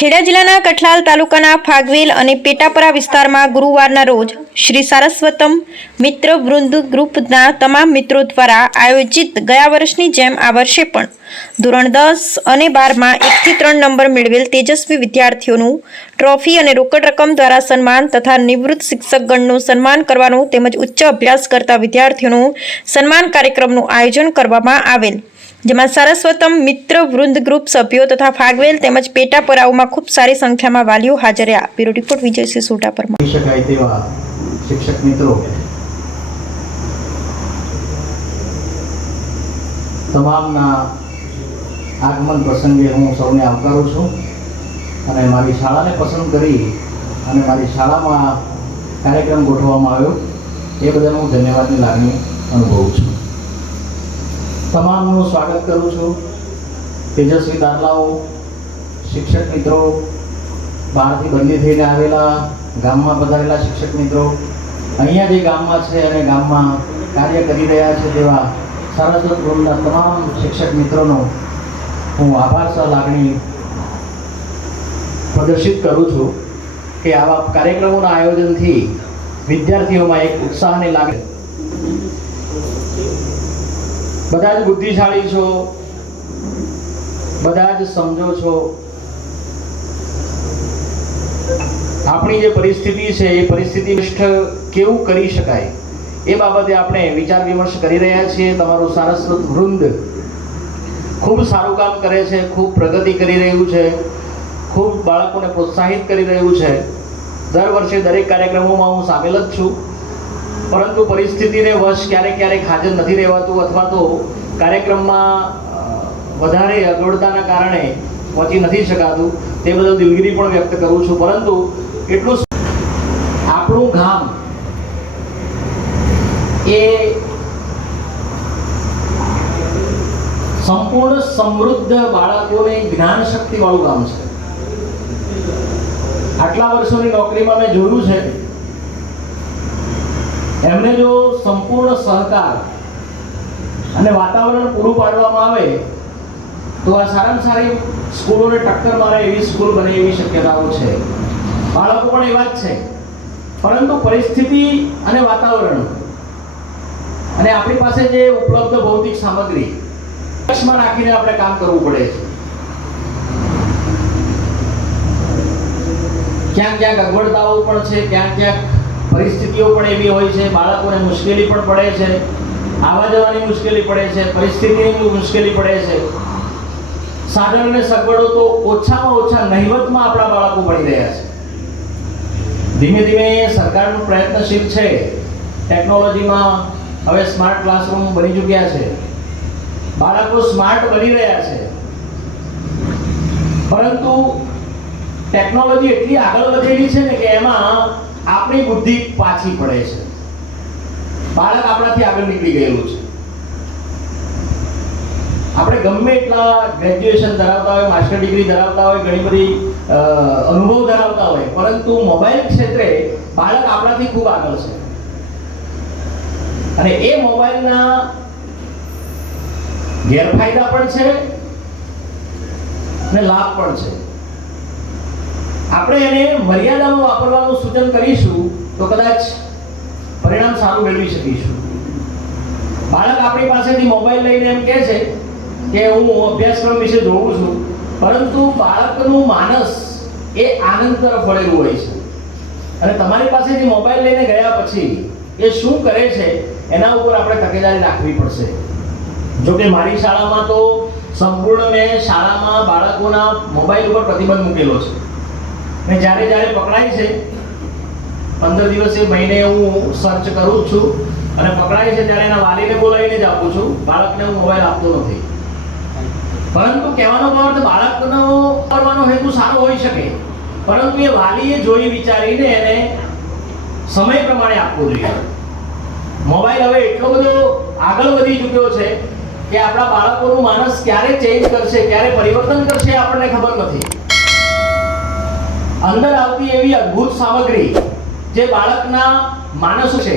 ખેડા જિલ્લાના કઠલાલ તાલુકાના ફાગવેલ અને પેટાપરા વિસ્તારમાં ગુરુવારના રોજ શ્રી સારસ્વતમ મિત્ર વૃંદ ગ્રુપના તમામ મિત્રો દ્વારા આયોજિત ગયા વર્ષની જેમ આ વર્ષે પણ ધોરણ દસ અને બારમાં એકથી ત્રણ નંબર મેળવેલ તેજસ્વી વિદ્યાર્થીઓનું ટ્રોફી અને રોકડ રકમ દ્વારા સન્માન તથા નિવૃત્ત શિક્ષકગણનું સન્માન કરવાનું તેમજ ઉચ્ચ અભ્યાસ કરતા વિદ્યાર્થીઓનું સન્માન કાર્યક્રમનું આયોજન કરવામાં આવેલ. જેમાં સરસ્વતમ મિત્ર વૃંદ ગ્રુપ સભ્યો તથા ફાગવેલ તેમજ પેટાપરાઓમાં ખૂબ સારી સંખ્યામાં વાલીઓ હાજર રહ્યા બ્યુરો રિપોર્ટ વિજયસિંહ સોટા પર શકાય તેવા શિક્ષક મિત્રો. તમામના આગમન પ્રસંગે હું સૌને આવકારું છું અને મારી શાળાને પસંદ કરી અને મારી શાળામાં કાર્યક્રમ ગોઠવવામાં આવ્યો. એ બદલ હું ધન્યવાદની લાગણી અનુભવું છું. તમામનું સ્વાગત કરું છું. તેજસ્વી દાદલાઓ, શિક્ષક મિત્રો, બહારથી બદલી થઈને આવેલા ગામમાં પધારેલા શિક્ષક મિત્રો, અહીંયા જે ગામમાં છે અને ગામમાં કાર્ય કરી રહ્યા છે તેવા સારસ્વત ગૃહના તમામ શિક્ષક મિત્રોનો હું આભાર સહ લાગણી પ્રદર્શિત કરું છું કે આવા કાર્યક્રમોના આયોજનથી વિદ્યાર્થીઓમાં એક ઉત્સાહની લાગણી બધા જ બુદ્ધિશાળી છો, બધા જ સમજો છો. આપણી જે પરિસ્થિતિ છે, એ પરિસ્થિતિ કેવું કરી શકાય? એ બાબતે આપણે વિચાર વિમર્શ કરી રહ્યા છીએ. તમારું સારસ્વત વૃંદ ખૂબ સારું કામ કરે છે, ખૂબ પ્રગતિ કરી રહ્યું છે, ખૂબ બાળકોને પ્રોત્સાહિત કરી રહ્યું છે. દર વર્ષે દરેક કાર્યક્રમોમાં હું સામેલ જ છું. પરંતુ પરિસ્થિતિને વશ ક્યારેક ક્યારેક હાજર નથી રહેવાતું અથવા તો કાર્યક્રમમાં વધારે અગવડતાના કારણે પહોંચી નથી શકાતું. તે બદલ દિલગીરી પણ વ્યક્ત કરું છું. પરંતુ એટલું આપણું ગામ એ સંપૂર્ણ સમૃદ્ધ બાળકોને જ્ઞાન શક્તિ વાળું ગામ છે. આટલા વર્ષોની નોકરીમાં મેં જોયું છે એમને જો સંપૂર્ણ સહકાર અને વાતાવરણ પૂરું પાડવામાં આવે, તો આ સારામાં સારી સ્કૂલોને ટક્કર મારે એવી સ્કૂલ બને એવી શક્યતાઓ છે. બાળકો પણ એવા જ છે. પરંતુ પરિસ્થિતિ અને વાતાવરણ અને આપણી પાસે જે ઉપલબ્ધ ભૌતિક સામગ્રી લક્ષમાં રાખીને આપણે કામ કરવું પડે છે. ક્યાંક ક્યાંક અગવડતાઓ પણ છે, ક્યાંક ક્યાંક પરિસ્થિતિઓ પણ એવી હોય છે, બાળકોને મુશ્કેલી પણ પડે છે આવવા જવાની મુશ્કેલી પડે છે, પરિસ્થિતિની મુશ્કેલી પડે છે. સાધન અને સગવડો તો ઓછામાં ઓછા નહિવતમાં આપણા બાળકો મળી રહ્યા છે. ધીમે ધીમે સરકારનું પ્રયત્નશીલ છે. ટેકનોલોજીમાં હવે સ્માર્ટ ક્લાસરૂમ બની ચૂક્યા છે. બાળકો સ્માર્ટ બની રહ્યા છે. પરંતુ ટેકનોલોજી એટલી આગળ વધેલી છે ને કે એમાં આપણી બુદ્ધિ પાછી પડે છે. બાળક આપણાથી આગળ નીકળી ગયેલું છે. આપણે ગમે એટલા ગ્રેજ્યુએશન ધરાવતા હોય માસ્ટર ડિગ્રી ધરાવતા હોય, ઘણી બધી અનુભવ ધરાવતા હોય, પરંતુ મોબાઈલ ક્ષેત્રે બાળક આપણાથી ખૂબ આગળ છે. અને એ મોબાઈલના ગેરફાયદા પણ છે અને લાભ પણ છે. આપણે એને મર્યાદામાં વાપરવાનું સૂચન કરીશું તો કદાચ પરિણામ સારું મેળવી શકીશું. બાળક આપણી પાસેથી મોબાઈલ લઈને એમ કહે છે કે હું અભ્યાસક્રમ વિશે જોઉં છું, પરંતુ બાળકનું માનસ એ આનંદ તરફ વળેલું હોય છે. અને તમારી પાસેથી મોબાઈલ લઈને ગયા પછી એ શું કરે છે એના ઉપર આપણે તકેદારી રાખવી પડશે. જો કે મારી શાળામાં તો સંપૂર્ણ મેં શાળામાં બાળકોના મોબાઈલ ઉપર પ્રતિબંધ મૂકેલો છે. ને જ્યારે જ્યારે પકડાય છે, પંદર દિવસે મહિને હું સર્ચ કરું છું અને પકડાય છે ત્યારે એના વાલીને બોલાવીને જ આપું છું. બાળકને હું મોબાઈલ આપતો નથી. પરંતુ કહેવાનો અર્થ બાળકનો કરવાનો હેતુ સારો હોઈ શકે. પરંતુ એ વાલીએ જોઈ વિચારીને એને સમય પ્રમાણે આપવો જોઈએ. મોબાઈલ હવે એટલો બધો આગળ વધી ચૂક્યો છે કે આપણા બાળકોનું માનસ ક્યારે ચેન્જ કરશે, ક્યારે પરિવર્તન કરશે આપણને ખબર નથી. અંદર આવતી એવી અદ્ભુત સામગ્રી જે બાળકના માનસ છે